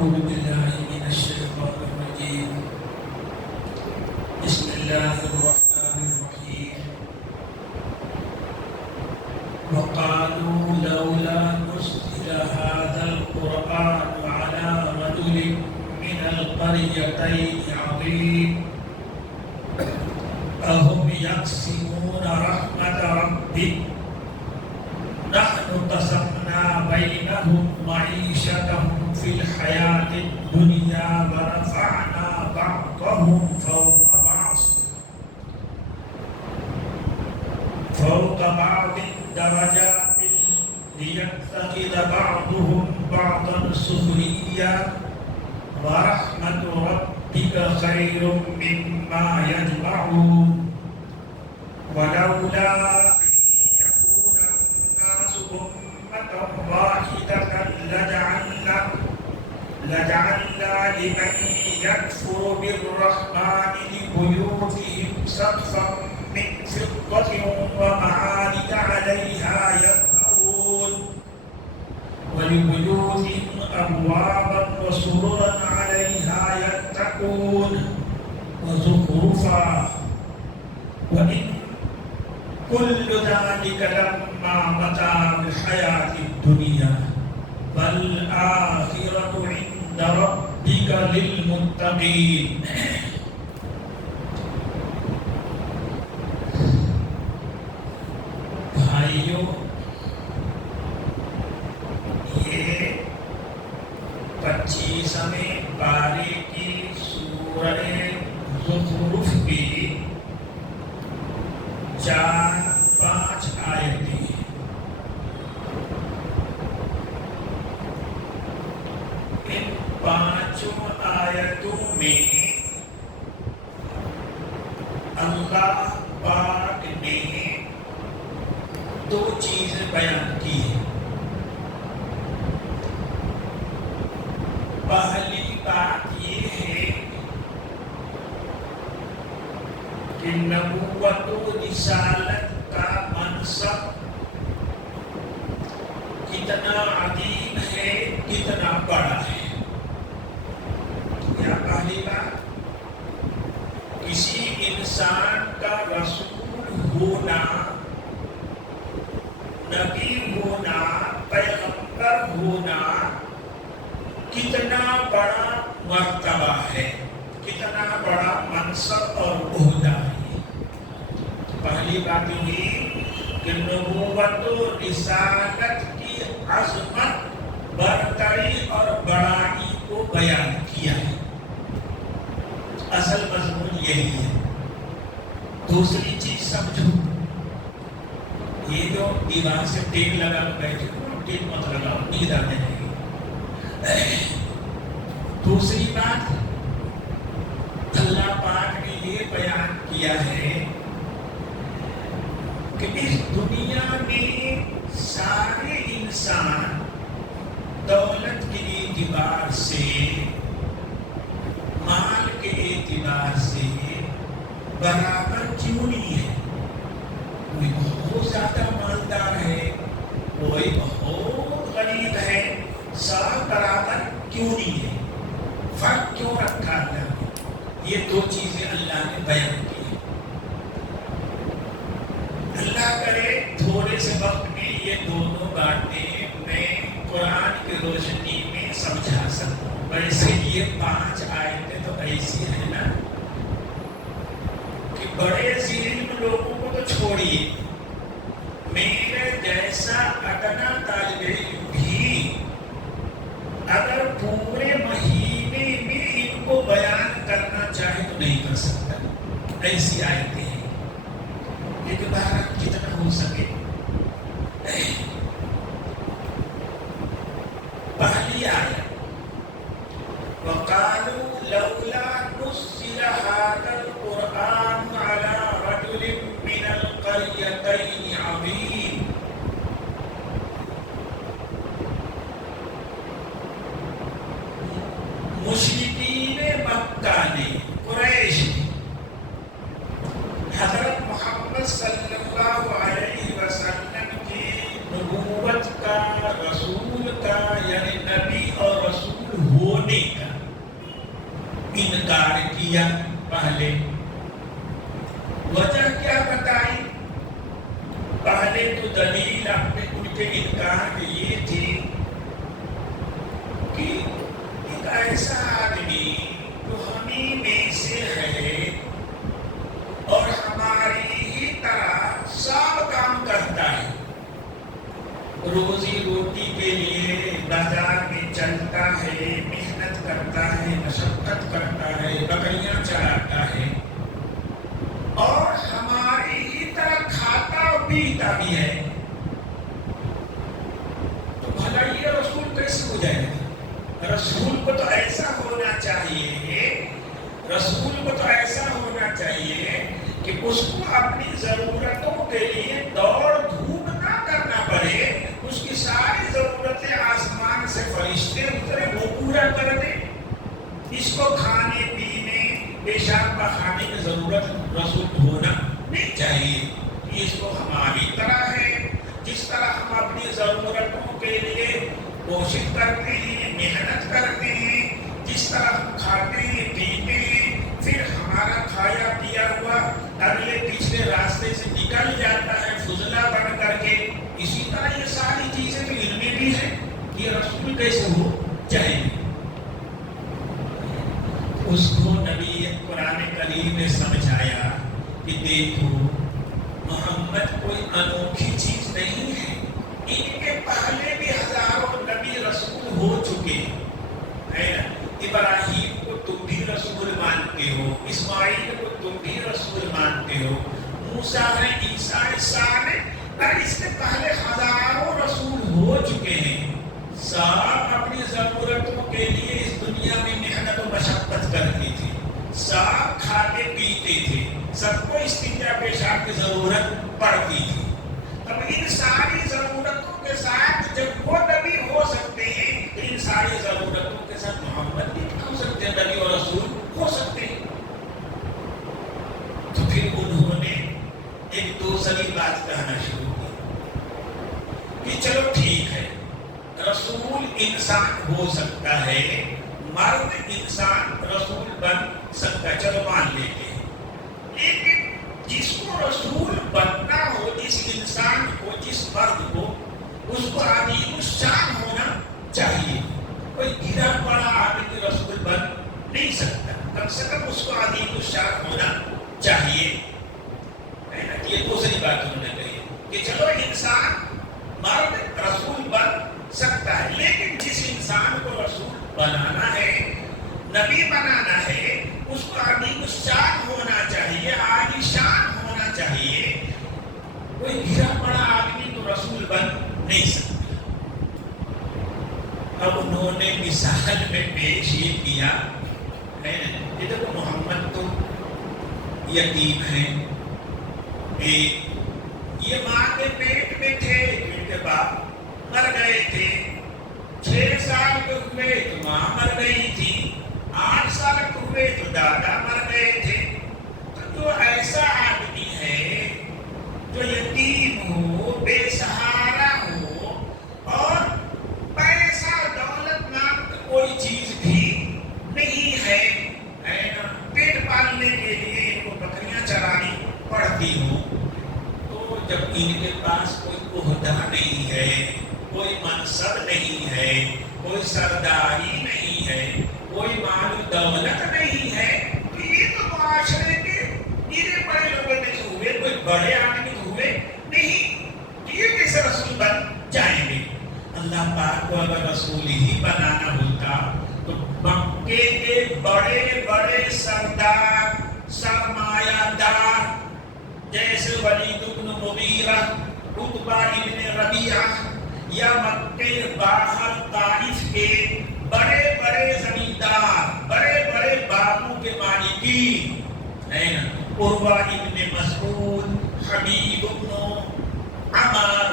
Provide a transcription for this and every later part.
أعوذ بالله من الشيطان الرجيم. بسم الله الرحمن الرحيم. وقالوا لولا نزل هذا القرآن على رجل من القريتين عظيم أهم يقسمون رحمة ربك نحن قسمنا بينهم معيشتهم في الحياة الدنيا ورفعنا بعضهم فوق بعض درجات ليتخذ بعضهم بعضا سخريا ورحمة ربك خير مما يجمعون ولولا واحدة لجعلنا لمن يكفر بالرحمن لبيوتهم سقفا من فضة ومعارج عليها يظهرون ولبيوتهم أبوابا وسررا عليها يتقون وزخرفا وإن كل ذلك لما متاع الحياة الدنيا والآخرة عند ربك للمتقين. بھائیوں، یہ 25ویں پارے کی سورہ زخرف کی 4-5 آیتیں ہیں۔ ان 5 آیتوں میں اللہ پاک نے 2 چیزیں بیان کی ہیں۔ پہلی بات یہ ہے کہ نبوت و رسالت کا منصب کتنا عظیم ہے، کتنا بڑا ہے۔ یا پہلی بات، کسی انسان کا رسول ہونا، نبی ہونا، پیغمبر ہونا کتنا بڑا مرتبہ ہے، کتنا بڑا منصب اور عہدہ ہے۔ پہلی بات یہ کہ نبوت و رسالت کی عظمت، برتری اور بڑائی کو بیان کیا ہے۔ اصل مضمون یہی ہے۔ دوسری چیز سمجھو، یہ جو دیوار سے ٹیک لگا بیٹھے ہو، ٹیک مت لگاؤ، نیند آنے لگے۔ دوسری بات، اللہ پاک نے یہ بیان کیا ہے کہ اس دنیا میں سارے انسان دولت کے اعتبار سے، مال کے اعتبار سے برابر کیوں نہیں ہے؟ کوئی بہت زیادہ مالدار ہے، کوئی بہت غریب ہے، سب برابر کیوں نہیں ہے؟ فرق کیوں رکھا اللہ نے؟ یہ 2 چیزیں اللہ نے بیان کی ہیں۔ اللہ کرے تھوڑے سے وقت میں یہ دونوں باتیں میں قرآن کی روشنی میں سمجھا سکوں۔ ویسے یہ 5 آیتیں تو ایسی ہیں نا کہ بڑے ذہین لوگوں کو تو چھوڑیے، میرے جیسا ادنا طالب علم بھی اگر پورے مہینے میں ان کو بیان کرنا چاہے تو نہیں کر سکتا۔ ایسی آیتیں ہیں، لیکن بہرحال جتنا ہو سکے۔ پہلی آیت، وَقَالُوا لَوْلَا نُزِّلَ هَذَا الْقُرْآنُ عَلَى رَجُلٍ مِّنَ الْقَرْيَتَيْنِ عَظِيمٍ۔ مشرکین مکہ نے، قریش نے حضرت محمد صلی اللہ علیہ وسلم کی دلیل اپنے ان کے انکار میں یہ تھی کہ ایک ایسا آدمی جو ہمیں میں سے ہے اور ہماری ہی طرح سب کام کرتا ہے، روزی روٹی کے لیے بازار میں چلتا ہے، محنت کرتا ہے، مشقت کرتا ہے، بکریاں چراتا ہے اور ہماری ہی طرح کھاتا اور پیتا بھی ہے، تو بھلا یہ رسول کیسے ہو جائے گا؟ رسول کو تو ایسا ہونا چاہیے، رسول کو تو ایسا ہونا چاہیے کہ اس کو اپنی ضرورتوں کے لیے دوڑ دھوپ نہ کرنا پڑے، اس کی ساری ضرورتیں آسمان سے فرشتے اترے وہ پورا کر دے، اس کو کھانے پینے پیشاب پخانے کی ضرورت رسول ہونا نہیں چاہیے، اس کو ہماری طرح ہے، جس طرح ہم اپنی ضرورتوں کے لیے کوشش کرتے ہیں، محنت کرتے ہیں، جس طرح ہم کھاتے ہیں پیتے ہیں، پھر ہمارا کھایا پیا ہوا اگلے پچھلے راستے سے نکل جاتا ہے فضلہ بن کر کے، اسی طرح یہ ساری چیزیں تو علم میں بھی ہیں، یہ رسول کیسے ہو جائیں گے؟ اس کو نبی قرآن کریم نے سمجھایا کہ دیکھو محمد کوئی انوکھی چیز نہیں ہے، ان کے پہلے بھی ہزاروں نبی رسول ہو چکے ہیں، ابراہیم کو تم بھی رسول مانتے ہو، اسماعیل کو تم بھی رسول مانتے ہو، موسیٰ ہے، عیسیٰ ہے، اور اس کے پہلے ہزاروں رسول ہو چکے ہیں، سب اپنی ضرورتوں کے لیے اس دنیا میں محنت و مشقت کرتے تھے، سب کھاتے پیتے تھے، سب کو استنجا پیشاب کی ضرورت پڑتی تھی، اب ان ساری ضرورتوں کے ساتھ جب وہ نبی ہو سکتے ہیں تو ان ساری ضرورتوں کے ساتھ محمد بھی ہو سکتے ہیں، نبی اور رسول ہو سکتے ہیں۔ تو پھر انہوں نے ایک دوسری بات کہنا شروع کی کہ چلو ٹھیک ہے، رسول انسان ہو سکتا ہے، مرد انسان رسول بن سکتا ہے، چلو مان لیتے ہیں، لیکن جس کو رسول بننا ہو، جس انسان کو، جس مرد کو، اس کو عظیم الشان ہونا چاہیے، کوئی گرا پڑا آدمی رسول بن نہیں سکتا، کم سے کم اس کو عظیم الشان ہونا چاہیے، یہ دوسری بات انہوں نے کہی کہ چلو انسان مرد رسول بن سکتا ہے، لیکن جس انسان کو رسول بنانا ہے، نبی بنانا ہے، اس کو عظیم الشان ہونا چاہیے، عالی شان ہونا چاہیے، کوئی گرا پڑا آدمی تو رسول بن نہیں سکتا۔ اب انہوں نے مثال میں پیش یہ کیا کہ دیکھو محمد تو یتیم ہیں، یہ ماں کے پیٹ میں تھے، ان کے باپ مر گئے تھے، 6 سال کے ہوئے تو ماں مر گئی تھی، 8 سال کے ہوئے تو دادا مر گئے تھے، تو جو ایسا آدمی ہے جو یتیم ہو، بے سہارا ہو اور پیسہ دولت نام کی کوئی چیز بھی نہیں ہے، پیٹ پالنے کے لیے ان کو بکریاں چرانی پڑتی ہوں، تو جب ان کے پاس کوئی عہدہ نہیں ہے، کوئی منصب نہیں ہے، کوئی سرداری نہیں ہے، کوئی مال و دولت نہیں ہے، تو یہ تو معاشرے کے اتنے بڑے لوگوں میں ہوئے، کوئی بڑے آدمی ہوئے نہیں، یہ کیسے رسول بن جائیں گے؟ اللہ پاک کو اگر رسول ہی بنانا ہوتا تو مکے کے بڑے بڑے سردار، سرمایہ دار جیسے ولید بن مغیرہ، عتبہ ابن ربیعہ، یا مکے باہر طائف کے بڑے بڑے زمیندار، بڑے بڑے باغوں کے مالکین ہیں نا، عروہ ابن مسعود، حبیب بن عمر،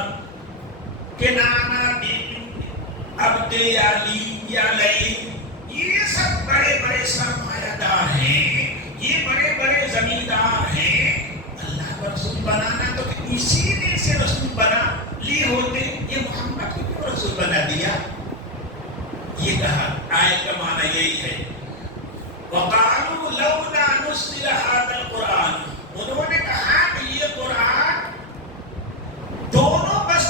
کنانہ بن عبد یالی، یہ سب بڑے بڑے سرمایہ دار ہیں، یہ بڑے بڑے زمیندار ہیں، اللہ کا رسول بنانا تو اسی میں سے رسول بنا لیے ہوتے، یہ محمد کو کیوں رسول بنا دیا؟ یہ کہا، آیت کا معنی یہی ہے، وَقَالُوا لَوْلَا نُزِّلَ هَذَا الْقُرْآنُ، انہوں نے کہا کہ یہ قرآن دونوں بس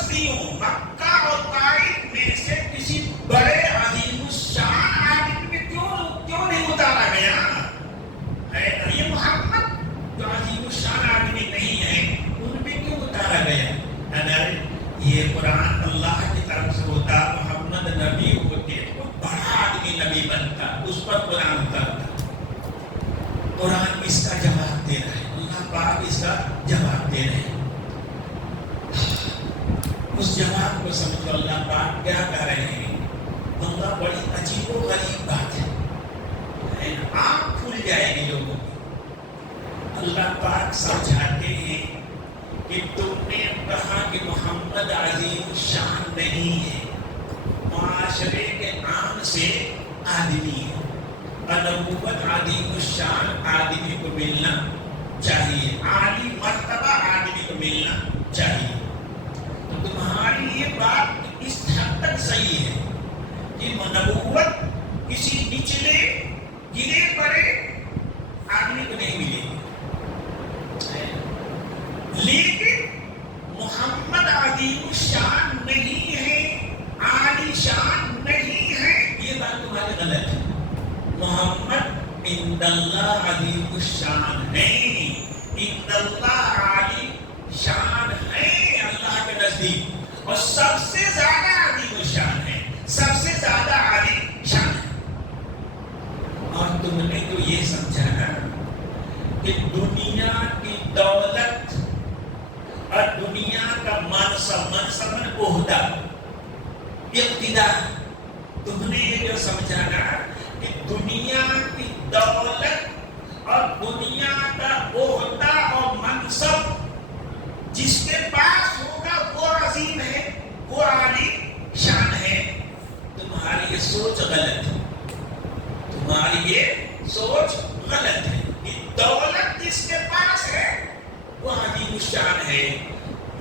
یہ قرآن اللہ کی طرف سے ہوتا، محمد نبی ہوتے تو بڑا آدمی نبی بنتا، اس پر قرآن اترتا۔ قرآن اس کا جواب دے رہا ہے، اللہ پاک اس کا جواب دے رہے ہیں۔ اس جواب کو سمجھو اللہ پاک کیا کہہ رہے ہیں۔ اللہ بڑی عجیب و غریب بات ہے، آنکھ کھل جائے گی لوگوں کی۔ اللہ پاک سمجھاتے ہیں کہ تم نے کہا کہ محمد عظیم شان نہیں ہے، معاشرے کے عام سے آدمی ہے، نبوت عظیم الشان آدمی کو ملنا چاہیے، عالی مرتبہ آدمی کو ملنا چاہیے۔ تو تمہاری یہ بات اس حد تک صحیح ہے کہ نبوت کسی نچلے گرے پڑے آدمی کو نہیں ملے گی، لیکن محمد عظیم الشان نہیں ہے، عالی شان نہیں ہے، یہ بات تمہاری غلط ہے۔ محمد عند اللہ عظیم الشان ہے، عند اللہ عالی شان ہے اللہ کے نزدیک، اور سب سے زیادہ عظیم الشان ہے، سب سے زیادہ عالی شان ہے۔ اور تم نے تو یہ سمجھا نا کہ دنیا کی دولت اور دنیا کا منصب عہدہ اقتدار، تم نے یہ جو سمجھا نا کہ دنیا کی دولت اور دنیا کا عہدہ اور منصب جس کے پاس ہوگا وہ عظیم ہے، وہ عالی شان ہے۔ تمہاری یہ سوچ غلط ہے، تمہاری یہ سوچ غلط ہے کہ دولت جس کے پاس ہے وہ عظیم الشان ہے۔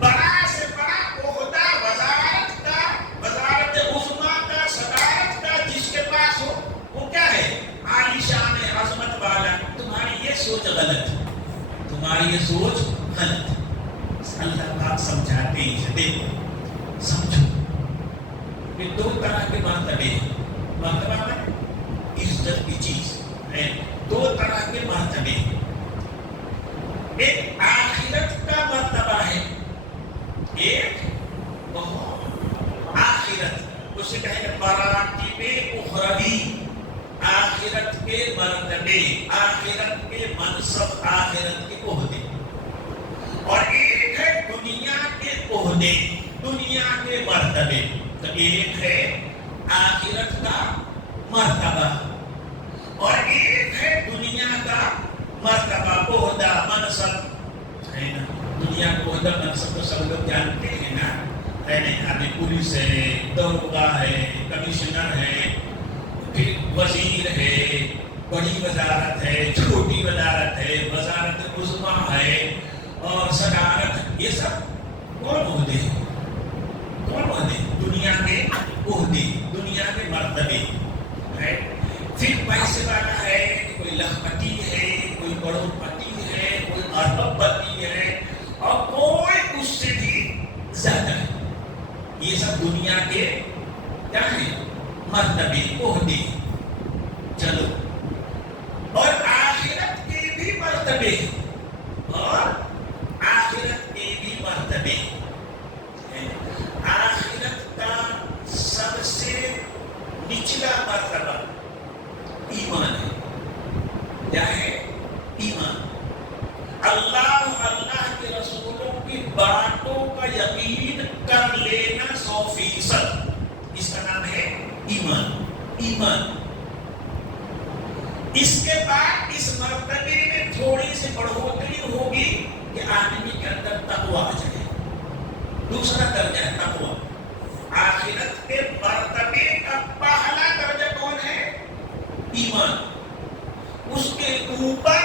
بڑا سے بڑا عہدہ وزارت کا، وزارت عظمیٰ کا، صدارت کا جس کے پاس ہو وہ کیا ہے؟ عالی شان ہے، عظمت والا۔ تمہاری یہ سوچ غلط ہے، تمہاری یہ سوچ غلط ہے۔ اللہ پاک سمجھاتے ہیں، دیکھو سمجھو کہ دو طرح کے مرتبے ہیں، مرتبہ میں عزت کی چیز ہے، دو طرح کے مرتبے ہیں۔ ایک آخرت کا مرتبہ ہے، ایک آخرت، اسے کہیں گے مراتب اخروی، آخرت کے مرتبے، آخرت کے منصب، آخرت کے عہدے، اور ایک ہے دنیا کے عہدے، دنیا کے مرتبے۔ تو ایک ہے آخرت کا مرتبہ اور ایک ہے دنیا کا مرتبہ، عہدہ، منصب ہے نا۔ دنیا کو عہدہ منصب تو سب لوگ جانتے ہیں نا، ہے نا، ابھی پولیس ہے، داروغہ ہے، کمشنر ہے، پھر وزیر ہے، بڑی وزارت ہے، چھوٹی وزارت ہے، وزارت عظمیٰ ہے، اور صدارت، یہ سب کون عہدے ہیں؟ کون عہدے؟ دنیا کے عہدے، دنیا کے مرتبے ہے۔ پھر پیسے والا ہے، کوئی لکھپتی ہے، کوئی کروڑ پتی ہے، کوئی ارب پتی ہے، اور کوئی اس سے بھی زیادہ ہے۔ یہ سب دنیا کے کیا ہیں؟ مرتبے، عہدے۔ چلو، اور آخرت کے بھی مرتبے ہیں، اور آخرت کے بھی مرتبے ہیں۔ آخرت کا سب سے نچلا مرتبہ ایمان ہے۔ کیا ہے؟ ایمان۔ اللہ کے رسولوں کی باتوں کا یقین کر لینا 100%، اس کا نام ہے ایمان۔ ایمان۔ اس کے بعد اس مرتبے میں تھوڑی سی بڑھوتری ہوگی کہ آدمی کے اندر تقویٰ آ جائے۔ دوسرا درجہ ہے تقویٰ۔ آخرت کے مرتبے کا پہلا درجہ کون ہے؟ ایمان۔ اس کے اوپر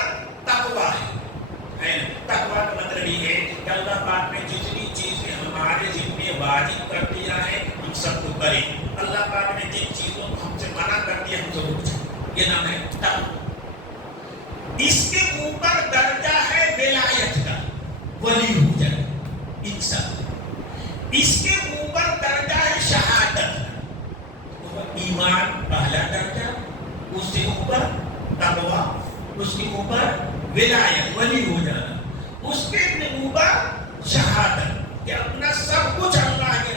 تقویٰ ہے۔ تقویٰ کا مطلب یہ ہے کہ اللہ پاک نے جتنی چیزیں ہمارے ذمہ واجب کر دیا ہے ہم سب کو کریں، اللہ پاک نے جن چیزوں کو ہم سے منع کر دیا ہم سب کو بچائیں، یہ نام ہے تقویٰ۔ اس کے اوپر درجہ ہے ولایت کا، ولی ہو جائے انسان۔ اس کے اوپر درجہ ہے شہادت کا، ایمان پہلا درجہ، اس کے اوپر تقویٰ، اس کے اوپر ولایت، ولی ہو جانا، اس کے اوپر شہادت کہ اپنا سب کچھ اللہ کے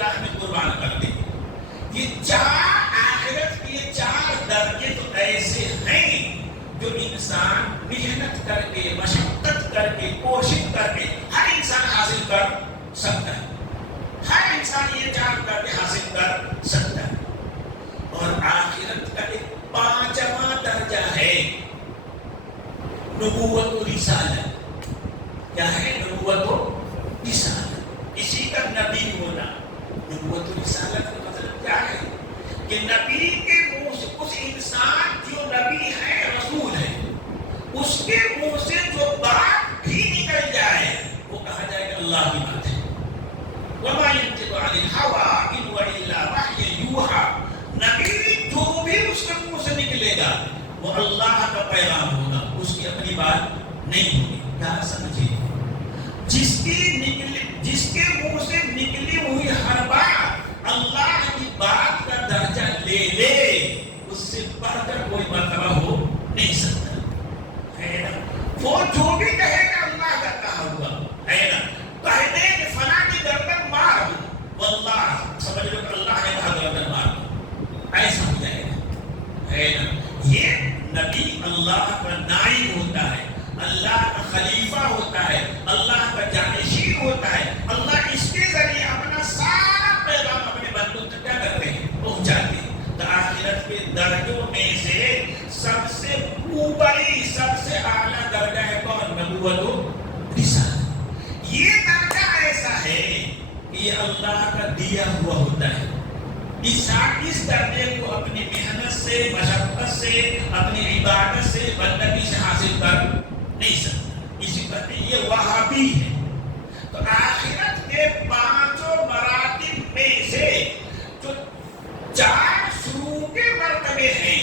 کہ نبی کے منہ سے اس انسان جو نبی ہے رسول ہے اس کے منہ سے جو بات بھی نکل جائے وہ کہا جائے کہ اللہ کی بات ہے. وَمَا يَنطِقُ عَنِ الْهَوَىٰ إِنْ هُوَ إِلَّا وَحْيٌ يُوحَىٰ. نبی جو بھی اس کے منہ سے نکلے گا وہ اللہ کا پیغام ہوگا, اس کی اپنی بات نہیں ہوگی. کیا سمجھے؟ جس کے منہ سے نکلی ہوئی ہر بات اللہ کی بات کا درجہ لے لے اس سے بڑھ کر کوئی مرتبہ ہو نہیں سکتا ہے نا. وہ جو بھی کہے گا اللہ کا کہا ہوا ہے نا. کہنے کہ فلاں کی گردن مار دو, واللہ سمجھ لو کہ اللہ نے کہا گردن مار دو, ایسا ہو جائے گا ہے نا. یہ نبی اللہ کا نائب ہوتا ہے, اللہ کا خلیفہ ہوتا ہے, اللہ کا جانشین ہوتا ہے. اللہ اس کے ذریعے اپنا سارا پیغام اپنے بندوں تک کیا کرتے ہیں, پہنچاتے ہیں. تو آخرت کے درجوں میں سے سب سے اوپری سب سے اعلیٰ درجہ ہے کون؟ نبوت و رسالت. یہ درجہ ایسا ہے کہ یہ اللہ کا دیا ہوا ہوتا ہے. اس درجے کو اپنی محنت سے, مشقت سے, اپنی عبادت سے, بندگی سے حاصل کر نہیں سکتا. اسی کہتے ہیں یہ وہابی ہے. تو آخرت کے پانچوں مراتب میں سے جو 4 شروع کے مرتبے ہیں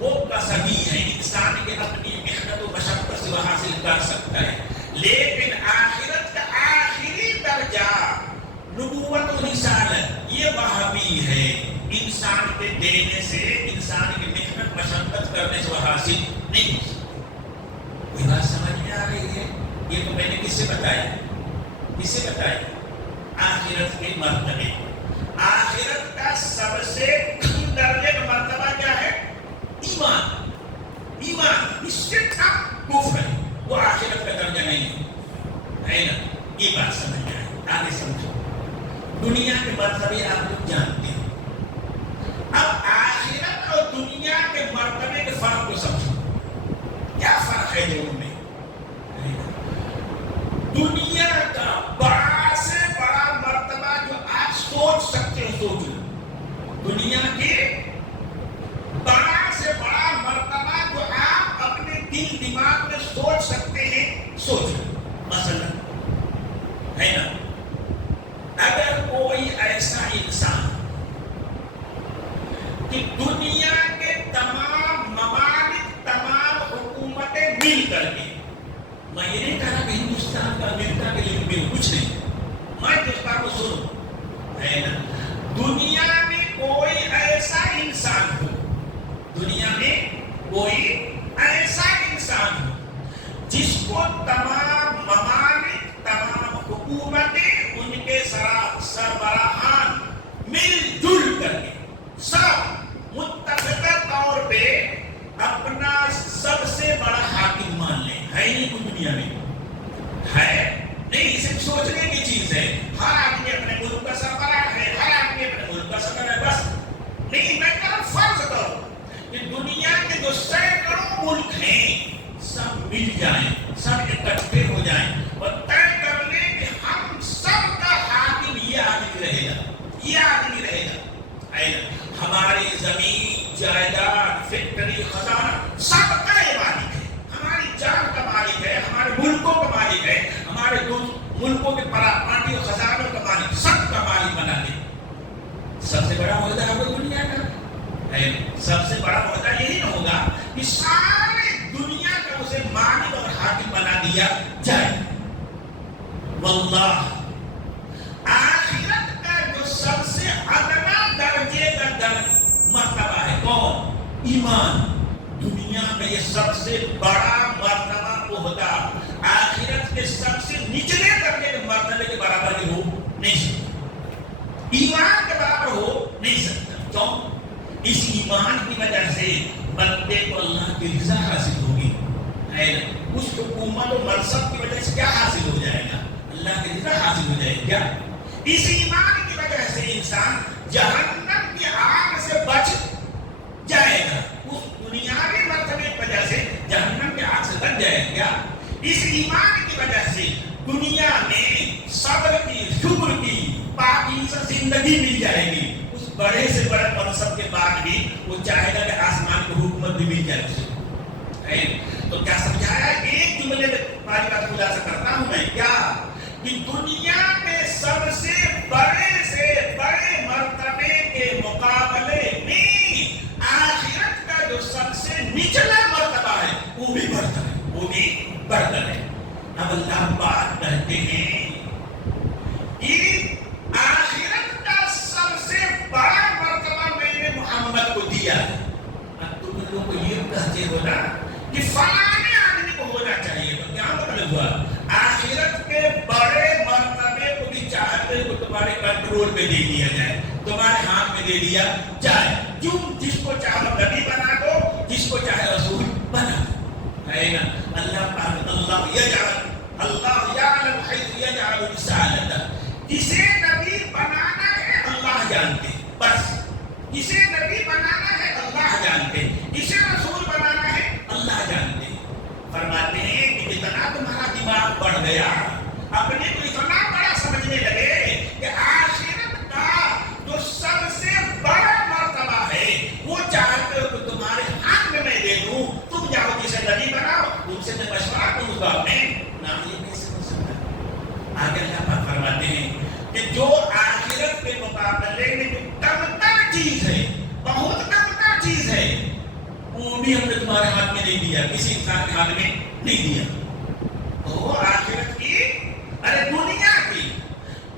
وہ کسبی ہیں, انسان کے اپنی محنت و مشقت سے وہ حاصل کر سکتا ہے. لیکن آخرت کا آخری درجہ نبوت و رسالت یہ وہابی ہے. انسان کے دینے سے, انسان کی محنت مشقت کرنے سے وہ حاصل نہیں ہو سکتا. کوئی بات سمجھ میں آ رہی ہے؟ یہ تو میں نے کس سے بتایا, آخرت کے مرتبے. آخرت کا سب سے درجے کا مرتبہ کیا ہے؟ ایمان. اس سے کم کفر ہے, وہ آخرت کا درجہ نہیں ہے نا. یہ بات سمجھ میں آئی, آگے سمجھو. دنیا کے مرتبے آپ لوگ جانتے ہیں. اب آخرت اور دنیا کے مرتبے کے فرق کو سمجھو. کیا فرق ہے دونوں میں؟ دنیا کا بڑا سے بڑا مرتبہ جو آپ سوچ سکتے ہو, سوچ لو. دنیا کے بڑا سے بڑا مرتبہ جو آپ اپنے دل دماغ میں سوچ سکتے ہیں, سوچ لو. مثلا ہے نا, اگر کوئی ایسا انسان کہ دنیا کے تمام ممالک, تمام حکومتیں مل کر کے, میں یہ نہیں کہا کہ ہندوستان کا امریکہ کے لیے مل, کچھ نہیں, میں اس بات کو سنوں ہے نا. دنیا میں کوئی ایسا انسان ہو, دنیا میں کوئی ایسا انسان ہو جس کو تمام ممالک, تمام حکومتیں, ان کے سربراہان مل جل کر کے سب متفقہ طور پہ اپنا سب سے بڑا حاکم مان لیں. ہے نہیں کوئی دنیا میں, ہے نہیں, صرف سوچنے کی چیز ہے. ہر آدمی اپنے ملک کا سربراہ ہے, ہر آدمی اپنے ملک کا صدر ہے, بس نہیں. میں کہوں فرض کرو کہ دنیا کے جو سینکڑوں ملک ہیں سب مل جائیں, سب اکٹھے ہو جائیں اور طے کر لیں کہ ہم سب کا حاکم یہ آدمی رہے گا, یہ آدمی رہے گا. ہماری زمین, جائیداد, فیکٹری, خزانہ سب کا مالک ہے, ہماری جان کا مالک ہے, ہمارے ملکوں کا مالک ہے, ہمارے ملکوں کے پراپرٹی اور خزانوں کا مالک, سب کا مالک بنا دے. سب سے بڑا معاہدہ ہوگا دنیا کا, سب سے بڑا معاہدہ یہی نہ ہوگا کہ سارے دنیا کا اسے مالک اور حاکم بنا دیا جائے. واللہ آخرت کا جو سب سے ادنا درجے کا مرتبہ ہے کون؟ ایمان. دنیا میں یہ سب سے بڑا مرتبہ ہوتا, آخرت کے سب سے نچلے درجے کے مرتبے کے برابر ہو نہیں سکتا, ایمان کے برابر ہو نہیں سکتا. کیوں؟ اس ایمان کی وجہ سے بندے کو اللہ کی رضا حاصل ہوگی. اس حکومت و منصب کی وجہ سے کیا حاصل ہو جائے گا؟ اللہ کی رضا حاصل ہو جائے گی. کیا اس ایمان کی وجہ سے انسان جہنم کی آگ سے بچ جائے گا. اس دنیاوی مرتبے کی وجہ سے جہنم کی آگ سے بچ جائے گا. اس ایمان کی وجہ سے دنیا میں صبر کی, شکر کی, پاکیزہ زندگی مل جائے گی. اس بڑے سے بڑے منصب کے بعد بھی وہ چاہے گا کہ آسمان کی حکومت بھی مل جائے اسے. تو کیا سمجھایا؟ ایک جملے میں تمہاری بات خلاصہ کرتا ہوں میں، کیا کہ دنیا میں سب سے بڑے مرتبے کے مقابلے میں آخرت کا جو سب سے نچلا مرتبہ ہے وہ بھی برتر ہے. اب اللہ پاک کہتے ہیں کہ آخرت کا سب سے بڑا مرتبہ میں نے محمد کو دیا ہے. اب تم لوگ کو یہ کہتے ہو نا کہ فلانے آدمی کو ہونا چاہیے، تو کیا مطلب ہوا؟ آخرت کے بڑے مرتبے کو بھی چاہتے کو تمہارے کنٹرول میں دے دیا جائے، تمہارے ہاتھ میں دے دیا جائے. جس کو چاہو نبی بنا دو، جس کو چاہے رسول بنا دو، ہے نا. اللہ پاک اللہ یعلم حیث یجعل رسالتہ، کسے نبی بنانا ہے اللہ جانتے، بس کسے نبی بنانا ہے اللہ جانتے، کسے رسول بنانا ہے اللہ جانتے. فرماتے ہیں کہ جتنا تمہارا دماغ بڑھ گیا، اپنے کو اتنا بڑا سمجھنے لگے کہ آخرت کا جو سب سے بڑا مرتبہ ہے وہ چاہتے ہو کہ تمہارے ہاتھ میں دے دوں، تم جاؤ جسے نبی بناؤ، تم سے میں مشورہ کروں گا. نام یہ کیسے ہو سکتا ہے؟ آگے اللہ پاک فرماتے ہیں کہ جو آخرت کے مقابلے میں جو کمتر چیز ہے، بہت کمتر چیز ہے، وہ بھی ہم نے تمہارے ہاتھ میں نہیں دیا، کسی انسان کے ہاتھ میں نہیں دیا. وہ آخرت کی،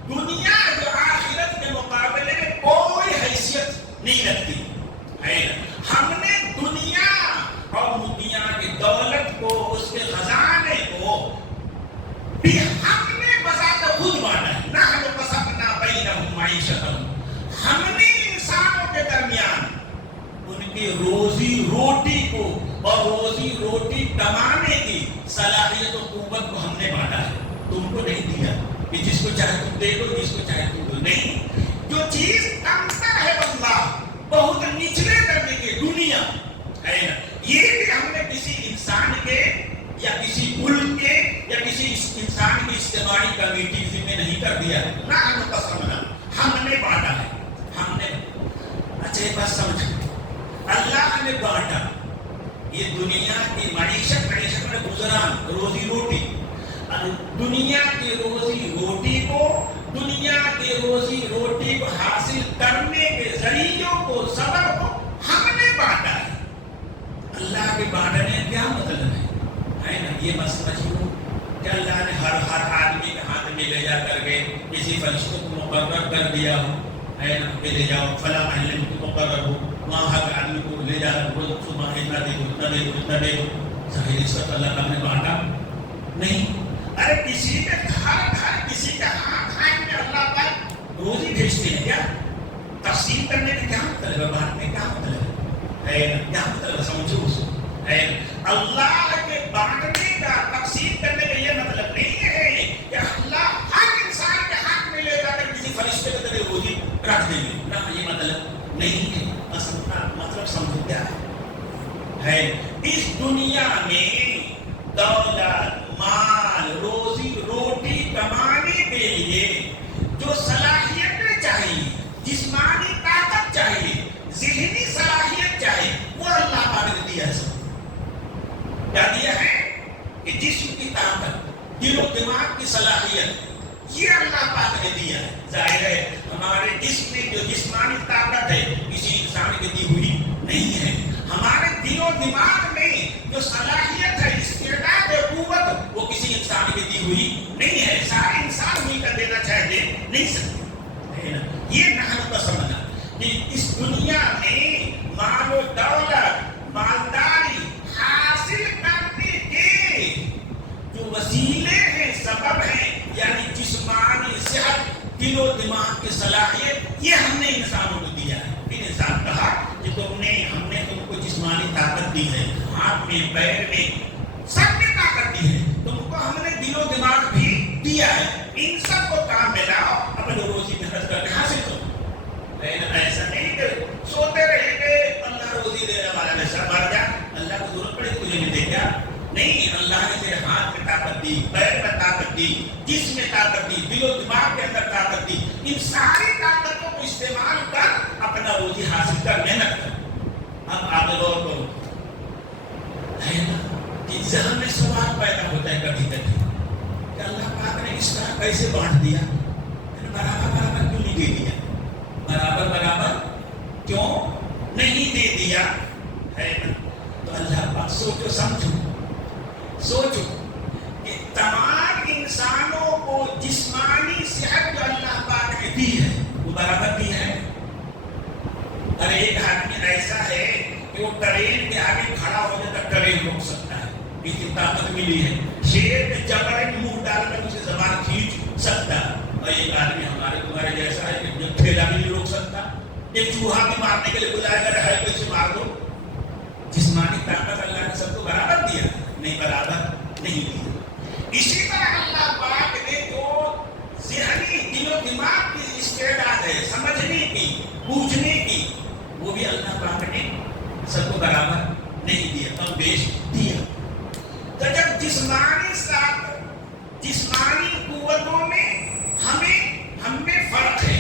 دنیا جو آخرت کے مقابلے میں کوئی حیثیت نہیں رکھتی ہے. ہم نے دنیا اور دنیا کی دولت کو، اس کے خزانے کو بھی ہم نے بذات خود بانٹا ہے. نحن قسمنا بینہم معیشتہم، ہم نے انسانوں کے درمیان ان کی روزی روٹی کو اور روزی روٹی کمانے کی صلاحیت و قوت کو ہم نے بانٹا ہے. تم کو نہیں دیا کہ جس کو چاہے تم دے دو، جس کو چاہے تم دو. نہیں، جو چیز کمتر ہے اللہ، بہت نچلے درجے کی دنیا ہے نا، یہ بھی ہم نے کسی انسان کے یا کسی ملک کے یا کسی انسان کی اجتماعی کمیٹی ذمہ نہیں کر دیا. نہ ہم قسمنا، ہم نے بانٹا ہے، ہم نے. اچھا ایک بات سمجھ، اللہ نے بانٹا یہ دنیا کی معیشت میں گزران، روزی روٹی، دنیا کی روزی روٹی کو حاصل کرنے کے ذریعوں کو، سبب کو ہم نے بانٹا ہے. اللہ کے بانٹنے کیا مطلب ہے نا؟ یہ بس سمجھو کہ اللہ نے ہر آدمی کے ہاتھ میں لے جا کر کے کسی فرشتے کو مقرر کر دیا ہو، ہے نا، کہ لے جاؤ فلاں محلے میں تو مقرر ہو، وہاں ہر آدمی کو لے جا کر صبح اتنا دے دو، اتنا دے دو، اتنا دے دو. ظاہر اس وقت اللہ نے بانٹا نہیں. ارے کسی کے گھر کسی کے ہاتھ میں اللہ پاک روزی بھیجتے ہیں. کیا تقسیم کرنے کا کیا مطلب ہے؟ بانٹنے کا کیا مطلب ہے نا؟ کیا مطلب ہے؟ سمجھو اس کو. اللہ کے بانٹنے کا، تقسیم کرنے کا یہ مطلب نہیں ہے کہ اللہ ہر انسان کے ہاتھ میں لے جا کر کسی فرشتے کے ذریعے روزی رکھ دیں گے. نہ، یہ مطلب نہیں ہے. مطلب سمجھو کیا ہے؟ اس دنیا میں دولت، مال، روزی روٹی کمانے کے لیے جو صلاحیتیں چاہیے، جسمانی طاقت چاہیے، ذہنی صلاحیت چاہیے، وہ اللہ پاک نے دیا ہے. سب کیا دیا ہے؟ کہ جسم کی طاقت، دل و دماغ کی صلاحیت، یہ اللہ پاک نے دیا ہے. ظاہر ہے ہمارے جسم میں جو جسمانی طاقت ہے کسی انسان کی دی ہوئی نہیں ہے. ہمارے دل و دماغ میں جو صلاحیت ہے، استعداد و قوت، وہ کسی انسان کی دی ہوئی نہیں ہے. سارے انسان مل کر دینا چاہے دے نہیں سکتے. یہ نحن کا سمجھنا کہ اس دنیا میں مال و دولت، مالداری حاصل کرنے کے جو وسیلے ہیں، سبب ہیں، یعنی جسمانی صحت، دل و دماغ کی صلاحیت، یہ ہم نے انسانوں کو دیا ہے. پھر انسان کہا کہ ہم نے تم کو جسمانی طاقت دی ہے، ہاتھ میں، پیر میں، سب میں طاقت دی ہے. تم کو ہم نے دل و دماغ بھی دیا ہے. ان سب کو کام میں لاؤ، اپنے روزی محنت کر کے حاصل کرو. ایسا نہیں کہ سوتے رہے کہ اللہ روزی دینے والا میں سر مر جا، اللہ کو ضرورت پڑے تجھے نہیں دے گا. نہیں، اللہ نے تیرے ہاتھ میں طاقت دی، پیر میں طاقت دی، جسم میں طاقت دی، دل و دماغ کے اندر طاقت دی. ان ساری طاقتوں کو استعمال کر اپنے ذہن میں سوال پیدا ہوتا ہے کبھی کبھی کہ اللہ پاک نے اس طرح کیسے بانٹ دیا، برابر برابر کیوں نہیں دے دیا، برابر برابر کیوں نہیں دے دیا ہے نا؟ تو اللہ پاک سوچو سوچو کہ تمام انسانوں کو جسمانی صحت جو اللہ پاک نے دی ہے وہ برابر دی ہے۔ اور ایک آدمی ایسا ہے کہ وہ ٹرین کے آگے کھڑا ہو جائے تو ٹرین روک سکتا ہے، اس کی طاقت ملی ہے۔ شیر میں جبر منہ ڈال کر اسے زبان کھینچ سکتا ہے، اور ایک آدمی ہمارے تمہارے جیسا ہے کہ جب ٹھیلا بھی نہیں روک سکتا، ایک چوہا بھی مارنے کے لیے بلائے گا ہے تو اسے مار دو۔ جسمانی طاقت اللہ نے سب کو برابر دیا نہیں، برابر نہیں دیا۔ اسی طرح اللہ پاک نے جو ذہنی دل و دماغ کی استعداد ہے سمجھنے کی بوجھنے کی، وہ بھی اللہ پاک نے سب کو برابر نہیں دیا، کم بیش دیا۔ تو جب جسمانی قوتوں میں ہم میں فرق ہے،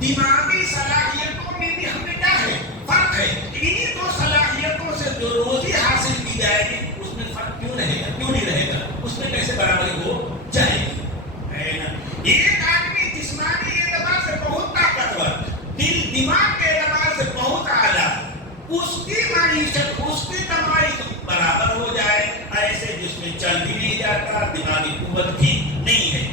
دماغی صلاحیتوں میں بھی ہمیں کیا ہے فرق ہے، انہی دو صلاحیتوں سے جو روزی حاصل کی جائے گی اس میں فرق کیوں رہے گا، کیوں نہیں رہے گا، اس میں کیسے برابری ہو جائے گی، ہے نا؟ ایک آدمی جسمانی اعتبار سے بہت طاقتور، دل دماغ کے اعتبار سے بہت اعلیٰ، اس کی معیشت اس کی کمائی برابر ہو جائے، ایسے جس میں چل بھی نہیں جاتا، دماغی قوت بھی نہیں ہے۔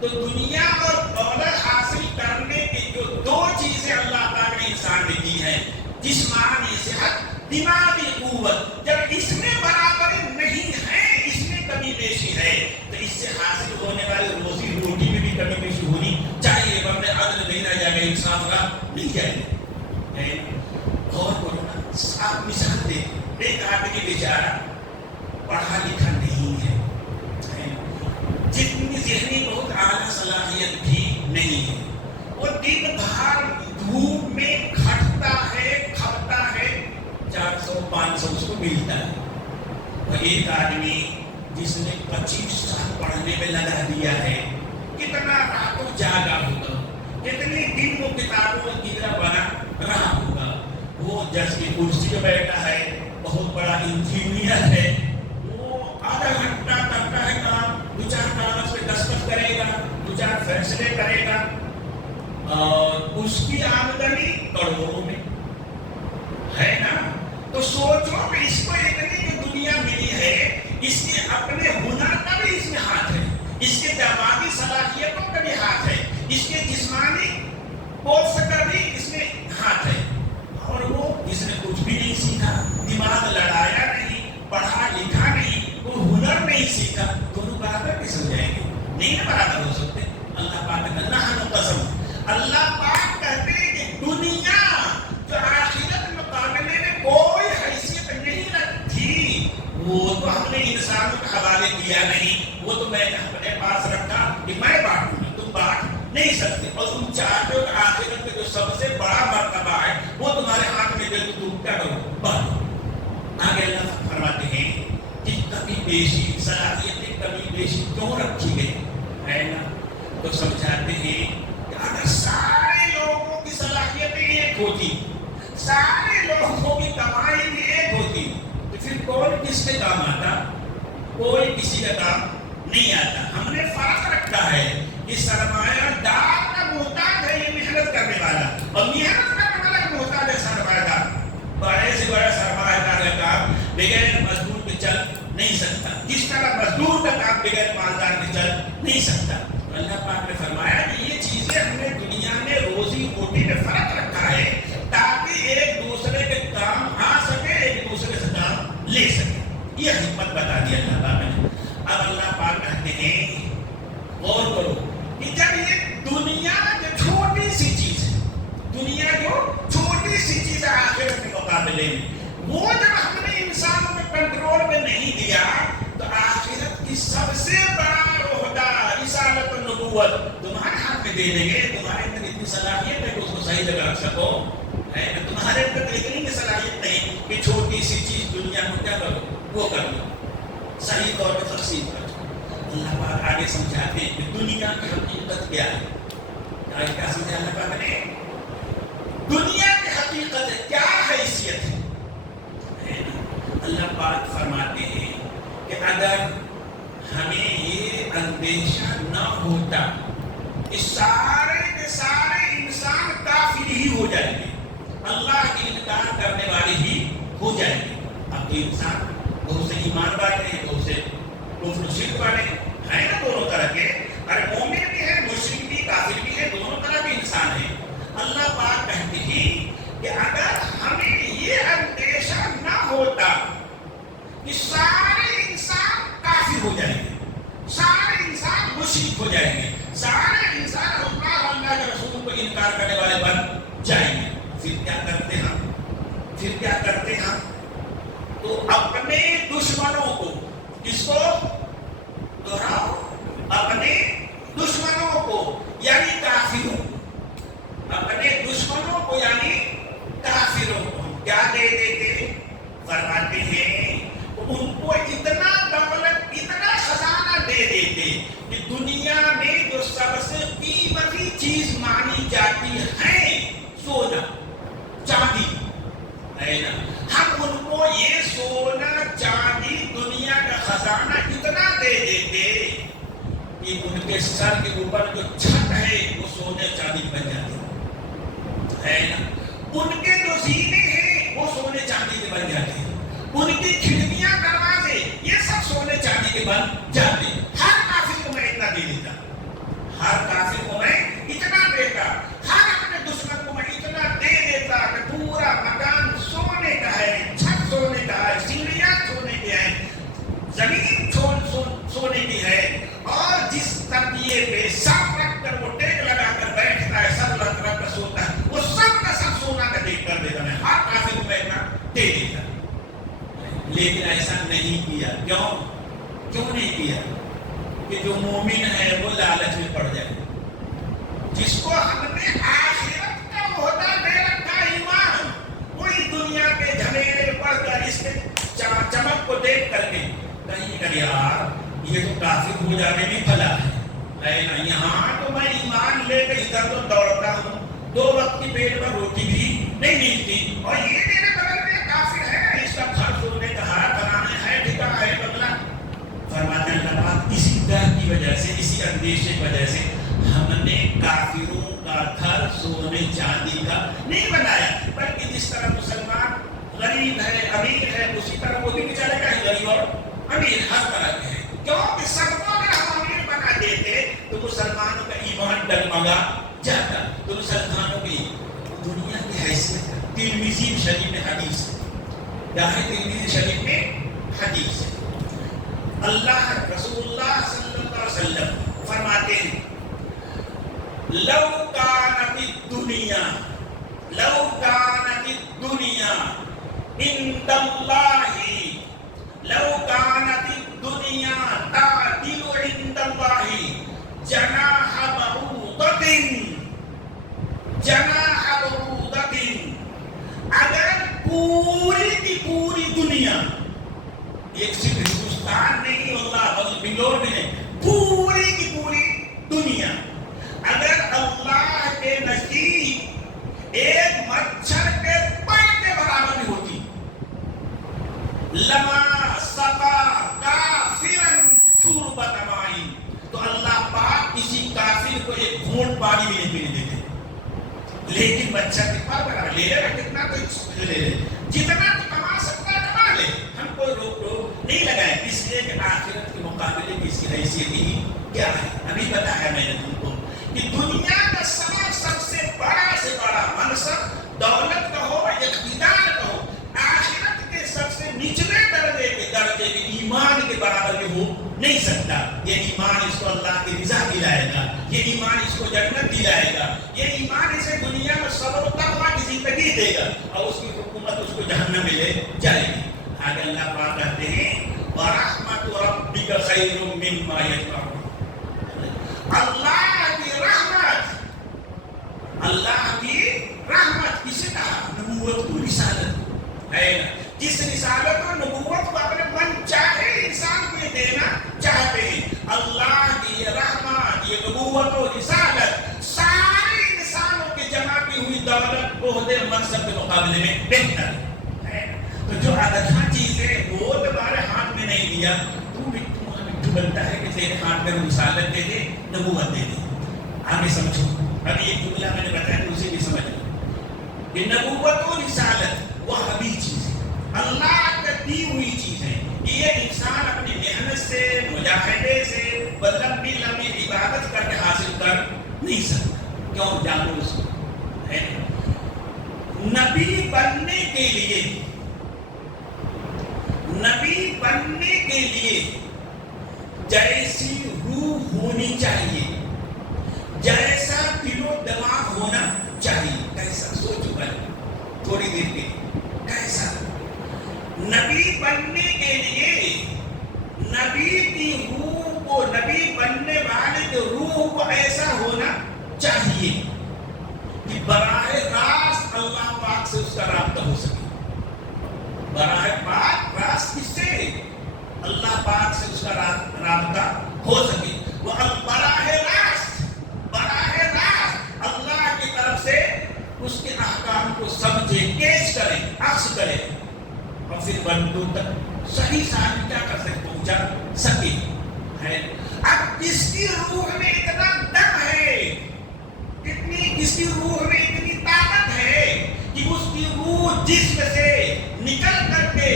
تو دنیا اور دولت حاصل کرنے کی جو دو چیزیں اللہ تعالیٰ نے انسان نے دی ہیں، جسمانی صحت، دماغی قوت، جب اس میں برابری نہیں ہے، اس میں کمی بیشی ہے، تو اس سے حاصل ہونے والی روزی روٹی میں بھی کمی بیشی ہونی چاہیے، ورنہ عدل نہیں رہ جائے گا، انصاف رہا نہیں جائے گا۔ اور بولنا آپ مثال دیں، ایک آدمی بیچارہ پڑھا لکھا نہیں ہے، جتنی ذہنی بہت اعلیٰ صلاحیت بھی نہیں ہے، وہ دن بھر دھوپ میں کھٹتا ہے کھپتا ہے، 400-500 اس کو ملتا ہے۔ اور ایک آدمی جس نے 25 سال پڑھنے میں لگا دیا ہے، کتنا راتوں جاگا ہوگا، کتنے دن وہ کتابوں میں گرا بنا رہا ہوگا، وہ جج کی کرسی پہ بیٹھا ہے، بہت بڑا انجینئر ہے، وہ آدھا گھنٹہ کرتا ہے کام، 2-4 کاغذ پہ دستخط کرے گا، 2-4 فیصلے کرے گا، اور اس کی آمدنی کروڑوں میں ہے نا؟ تو سوچو کہ اس کو اتنی جو دنیا ملی ہے، اس کے اپنے ہنر کا بھی اس میں ہاتھ ہے، اس کے دماغی صلاحیتوں کا بھی ہاتھ ہے، اس کے جسمانی کوشش کا بھی اس میں ہاتھ ہے، اور وہ جس نے کچھ بھی نہیں سیکھا، دماغ لڑایا نہیں، پڑھا لکھا نہیں، وہ ہنر نہیں سیکھا، دونوں برابر کیسے ہو جائیں گے؟ نہیں برابر ہو سکتے۔ اللہ پاک نے نحن قسم، اللہ پاک کہتے ہیں کہ دنیا جو آخرت مقابلے میں کوئی حیثیت نہیں رکھی، وہ تو ہم نے انسانوں کے حوالے کیا نہیں، وہ تو میں نے اپنے پاس رکھا کہ میں بانٹوں گا، تم بانٹ نہیں سکتے، اور تم چاہتے ہو کہ آخرت میں جو سب سے بڑا مرتبہ ہے وہ تمہارے ہاتھ میں دے تو تم کیا کرو؟ بانٹو۔ آگے اللہ فرماتے ہیں کہ کمی بیشی صلاحیتیں کمی بیشی کیوں رکھی گئی ہے نا؟ تو سمجھاتے ہیں کہ اگر سارے لوگوں کی صلاحیتیں ایک ہوتی، سارے لوگوں کی کمائی بھی ایک ہوتی، تو پھر کوئی کس کے کام آتا؟ کوئی کسی کا کام نہیں آتا۔ ہم نے فرق رکھا ہے کہ سرمایہ دار کا محتاج ہے یہ محنت کرنے والا، اور محنت کرنے والا کا محتاج ہے سرمایہ دار۔ بڑے سے بڑا سرمایہ دار کا کام بغیر مزدور کے چل نہیں سکتا، جس طرح مزدور کا کام بغیر مالدار کے چل نہیں سکتا۔ تو اللہ پاک نے فرمایا کہ یہ چیزیں ہم نے دنیا میں روزی روٹی میں فرق رکھا ہے تاکہ ایک دوسرے کے کام آ سکے، ایک دوسرے سے کام لے سکے، یہ حکمت بتا دی اللہ پاک نے۔ اب اللہ پاک کہتے ہیں غور کرو کہ جب یہ دنیا جو چھوٹی سی چیز ہے، دنیا جو چھوٹی سی چیز ہے آخرت کے مقابلے میں، وہ جب ہم نے انسانوں کے کنٹرول میں نہیں دیا تو آخرت کی سب سے بڑا عہدہ رسالت و نبوت تمہارے ہاتھ میں دے دیں گے۔ تمہارے اندر اتنی صلاحیت ہے کہ اس کو صحیح جگہ رکھ سکو، ہے نا؟ تمہارے اندر اتنی صلاحیت نہیں کہ چھوٹی سی چیز دنیا کو کیا کرو، وہ کر لو، صحیح طور پر تقسیم کر دو۔ اللہ پاک آگے سمجھاتے ہیں کہ دنیا کی حقیقت کیا ہے، کیا سمجھا اللہ پاک نے؟ دنیا کی حقیقت ہے، کیا حیثیت ہے؟ اللہ پاک فرماتے ہیں کہ اندیشہ نہ ہوتا کہ سارے کے سارے انسان کافر ہی ہو جائیں گے، اللہ کے انکار کرنے والے ہی ہو جائیں گے. اب تو انسان بہت سے ایمان والے ہیں، بہت سے کفر و شرک والے ہیں نا، دونوں طرح کے. ارے مومن بھی ہے، مشرک بھی، کافر بھی ہے، دونوں طرح کے انسان ہیں. اللہ پاک کہتے ہیں کہ اگر ہمیں یہ اندیشہ نہ ہوتا کہ سارے انسان کافر ہو جائیں گے، سارے انسان مشرک ہو جائیں گے، سارے انسان اللہ کے رسول کو انکار کرنے والے بن جائیں گے، پھر کیا کرتے ہم؟ پھر کیا کرتے ہم؟ تو اپنے دشمنوں کو، کس کو دہراؤ؟ اپنے دشمنوں کو یعنی کافروں کو، اپنے دشمنوں کو یعنی کافروں کو ہم کیا دے دیتے؟ فرماتے ہیں ان کو اتنا دولت، اتنا خزانہ دے دیتے کہ دنیا میں جو سب سے قیمتی چیز مانی جاتی ہے سونا چاندی ہے نا، ہم ان کو یہ سونا چاندی دنیا کا خزانہ اتنا دے دیتے کہ ان کے سر کے اوپر جو چھت ہے وہ سونے چاندی بن جاتی ہے نا، ان کے جو زینے ہیں وہ سونے چاندی کے بن جاتے ہیں، ان کی کھڑکیاں دروازے یہ سب سونے چاندی کے بن جاتے. ہر کافر کو میں اتنا دے دیتا، ہر کافر کو میں اتنا دیتا، ہر اپنے دشمن کو میں اتنا دے دیتا کہ پورا مکان سونے کا ہے، چھت سونے کا ہے، سیڑھیاں سونے کی ہے، زمین سونے کی ہے، اور جس تکیے پہ سر رکھ کر وہ ٹیک لگا کر بیٹھتا ہے، سر رکھ کر سوتا ہے، وہ سب کا سب سونا کا دیکھ کر دیتا. میں ہر کافر کو میں اتنا دے دیتا. لیکن ایسا نہیں کیا. کیوں نہیں کیا؟ کہ جو مومن ہے وہ لالچ میں پڑ جائے، جس کو ہم نے آخرت کا عہدہ دے رکھا ایمان، وہی دنیا کے جھمیلے میں پڑ کر اس کے چمک کو دیکھ کر کے کہیں کہ یار یہ تو کافر ہو جانے میں بھلا ہے نا، یہاں تو میں ایمان لے کے ادھر تو دوڑتا ہوں، 2 وقت کی پیٹ پر روٹی بھی نہیں ملتی، اور یہ میرے بغل میں کافر ہے، اس کا گھر سونے کا ہارا بنانا ہے، ٹھکا ہے بنگلہ. فرماتے ہیں اللہ پاک اسی ڈر کی وجہ سے، اسی اندیشے کی وجہ سے ہم نے کافروں کا گھر سونے چاندی کا نہیں بنایا، بلکہ جس طرح مسلمان غریب ہے، امیر ہے، اسی طرح وہ بھی بیچارے کا ہی غریب اور امیر ہر طرح کے ہیں. کیونکہ سب کو اگر ہم امیر بنا دیتے تو مسلمانوں کا ایمان ڈگمگا جاتا. تو مسلمانوں کی دنیا کی حیثیت ترمذی شریف میں حدیث ہے، ترمذی شریف میں حدیث ہے، اللہ رسول اللہ صلی اللہ علیہ وسلم فرماتے ہیں لو کانت الدنیا عند اللہ، لو کانت الدنیا تعدل عند اللہ جناح بعوضۃ، اگر پوری کی پوری دنیا، ایک صرف ہندوستان نہیں، اللہ بنگلور میں نہیں، پوری کی پوری دنیا اگر اللہ کے نزدیک ایک مچھر کے پر کے برابر بھی ہوتی، لما سقا کافرا شربۃ ماء، تو اللہ پاک کسی کافر کو ایک گھونٹ پانی بھی نہیں پینے دیتے. لیکن مچھر کے پر برابر لے لے، کتنا تو لے لے، جتنا تو کما سکتا کما لے، ہم کوئی روک نہیں لگائے، اس لیے کہ آخرت کے مقابلے میں اس کی حیثیت ہی کیا ہے. ابھی بتایا میں نے تم کو کہ دنیا کا سب سے بڑا منصب دولت کا ہو، اقتدار کا ہو، آخرت کے سب سے نچلے درجے کے ایمان کے برابر بھی ہو نہیں سکتا. یہ ایمان اس کو اللہ کی رضا دلائے گا، یہ ایمان اس کو جنت دلائے گا، یہ ایمان اسے دنیا میں صبر و تقویٰ کی زندگی دے گا، اور اس کی حکومت اس کو جہنم میں لے جائے گی. آگے اللہ پاک کہتے ہیں وَرَحْمَةُ رَبِّكَ خَيْرٌ مِّمَّا يَجْمَعُونَ، اللہ کی رحمت کسے کہا؟ نبوت کو، رسالت ہے نا، جس رسالت اور نبوت کو اپنے من چاہے انسان کو یہ دینا چاہتے ہیں. اللہ کی یہ رحمت، یہ نبوت و رسالت سارے انسانوں کی جمع کی ہوئی دولت، عہدے، منصب کے مقابلے میں بہتر ہے. تو جو ادھا چیزیں وہ تمہارے ہاتھ میں نہیں دیا، تم ہمیں بنتا ہے کہ تیرے ہاتھ میں رسالت دے دے، نبوت دے دے. آگے سمجھو، ابھی ایک جملہ میں نے بتایا اسے بھی سمجھ لو کہ نبوت و رسالت وہ حبی چیز ہے، اللہ کا دی ہوئی چیز ہے. یہ انسان اپنی محنت سے، مجاہدے سے، لمبی لمبی عبادت کر کے حاصل کر نہیں سکتا. کیوں؟ جانو اس کو ہے. نبی بننے کے لیے، نبی بننے کے لیے جیسی روح ہونی چاہیے، جیسا دل و دماغ ہونا چاہیے. کیسا؟ سوچو پہلے تھوڑی دیر کے کیسا. نبی بننے کے لیے نبی کی روح کو، نبی بننے والے کی روح کو ایسا ہونا چاہیے کہ براہ راست اللہ پاک سے اس کا رابطہ ہو سکے. براہ راست کس سے؟ اللہ پاک سے اس کا رابطہ ہو سکے. وہ براہ راست اللہ کی طرف سے اس کے احکام کو سمجھے، کیش کرے، عکس کرے، اور پھر بندوں تک صحیح سال کیا کر سکے، پہنچا سکے. اب کس کی روح میں اتنا دم ہے، کس کی روح میں اتنی طاقت ہے کہ اس کی روح جسم سے نکل کر کے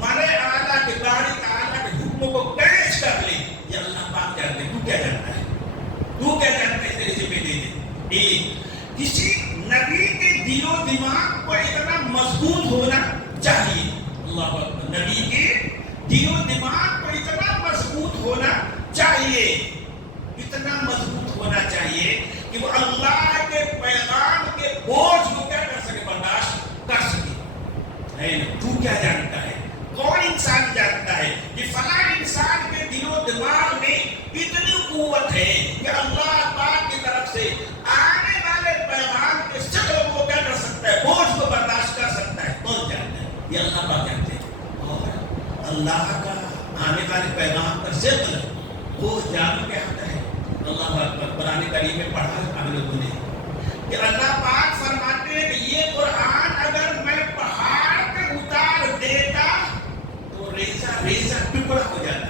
مرے اعلیٰ کے باریک اعلیٰ کے حکموں کو کیش کر لے. یہ اللہ پاک جانتے. تو کیا جانتا ہے؟ تو کیا جانتا ہے؟ تیرے سے دے دے. کسی نبی کے دل و دماغ کو اتنا مضبوط ہونا چاہیے. اللہ اکبر. نبی کے دل و دماغ کو اتنا مضبوط ہونا چاہیے، اتنا مضبوط ہونا چاہیے کہ وہ اللہ کے پیغام کے بوجھ کو کیا کر سکے، برداشت کر سکے. تو کیا جانتا ہے؟ کون انسان جانتا ہے کہ فلاں انسان کے دل و دماغ میں اتنی قوت ہے کہ اللہ پاک کی طرف سے آنے والے پیغام کے شکل کو کیا کر سکتا ہے، بوجھ کو برداشت کر سکتا ہے. کون جانتا ہے؟ یہ اللہ پاک جانتے ہیں. اور اللہ کا آنے والے پیغام کا شکل وہ جان کے آتا ہے. اللہ اکبر. قرآن کریم میں پڑھا ہم لوگوں نے کہ اللہ پاک فرماتے ہیں کہ یہ قرآن اگر میں پہاڑ پہ اتار دیتا تو ریزہ ٹکڑا ہو جاتا.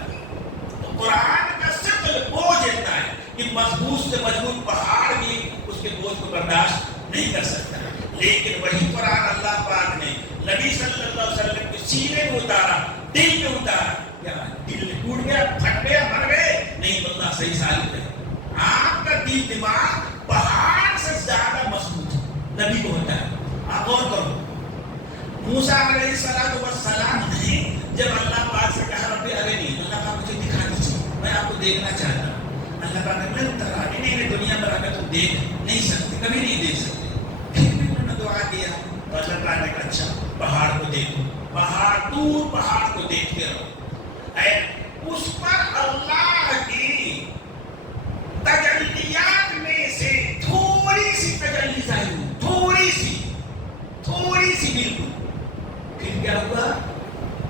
تو قرآن کا شکل بوجھ اتنا ہے کہ مضبوط سے مضبوط پہاڑ بھی اس کے بوجھ کو برداشت نہیں کر سکتا. لیکن وہی قرآن اللہ پاک نے نبی صلی اللہ علیہ وسلم کے سینے میں اتارا، دل میں اتارا. کیا دل ٹوٹ گیا، پھٹ گیا، مر گئے؟ نہیں، اللہ صحیح سالم ہے. آپ کا دل دماغ پہاڑ سے زیادہ مضبوط نبی کو ہوتا ہے. آپ غور کرو، موسیٰ علیہ السلام نے جب اللہ پاک سے کہا رب ارنی، اللہ پاک مجھے دکھا دیجیے، میں آپ کو دیکھنا چاہتا ہوں. اللہ پاک نے لن ترانی، نہیں دنیا میں رہ کر تم دیکھ نہیں سکتے، کبھی نہیں دیکھ سکتے. پھر بھی انہوں نے دعا کیا تو اللہ پاک نے کہا اچھا پہاڑ کو دیکھو. پہاڑ دور، پہاڑ کو دیکھتے رہو. اس پر اللہ کی تجلیات میں سے تھوڑی سی تجلی ظاہر ہوئی، تھوڑی سی بالکل. پھر کیا ہوا؟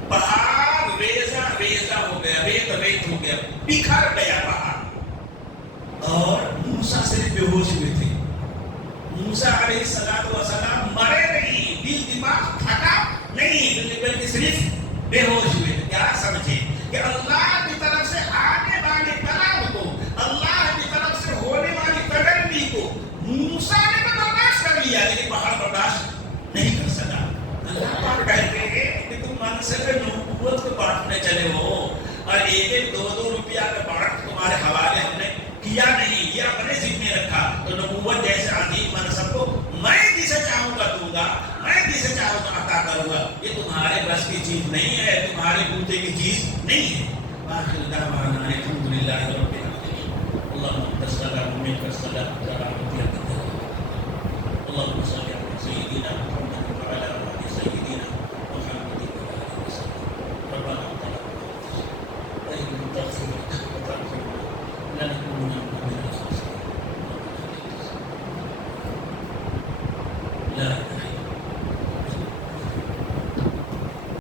پہاڑ ریزہ ہو گیا، ریت ہو گیا، بکھر گیا پہاڑ. اور موسیٰ صرف بے ہوش ہوئے تھے. موسیٰ علیہ السلام مرے نہیں، دل دماغ تھکا نہیں، بلکہ صرف بے ہوش ہوئے تھے. کیا سمجھے کہ اللہ کی طرف سے آنے والے کلام کو، اللہ کی طرف سے ہونے والی تجلی کو موسیٰ نے تو برداشت کر لیا، لیکن پہاڑ برداشت نہیں کر سکا. اللہ پاک کہتے ہیں کہ تم منصب نبوت کو بانٹنے چلے ہو اور 1-2 روپیہ کا بانٹ تمہارے حوالے ہم نے کیا نہیں، یہ اپنے ذمہ رکھا. تو نبوت جیسے عظیم منصب کو میں جسے چاہوں گا دوں گا، میں جسے چاہوں گا عطا کروں گا. یہ تمہارے بس کی چیز نہیں ہے، تمہارے بوتے کی چیز نہیں ہے. آخر دعوانا الحمدللہ رب العالمین. اللهم صل على محمد اللهم صل على سيدنا محمد وعلى آل سيدنا محمد وآله وسلم. ربنا تغفر وترحمنا لنكونن من الخاسرين. لا إله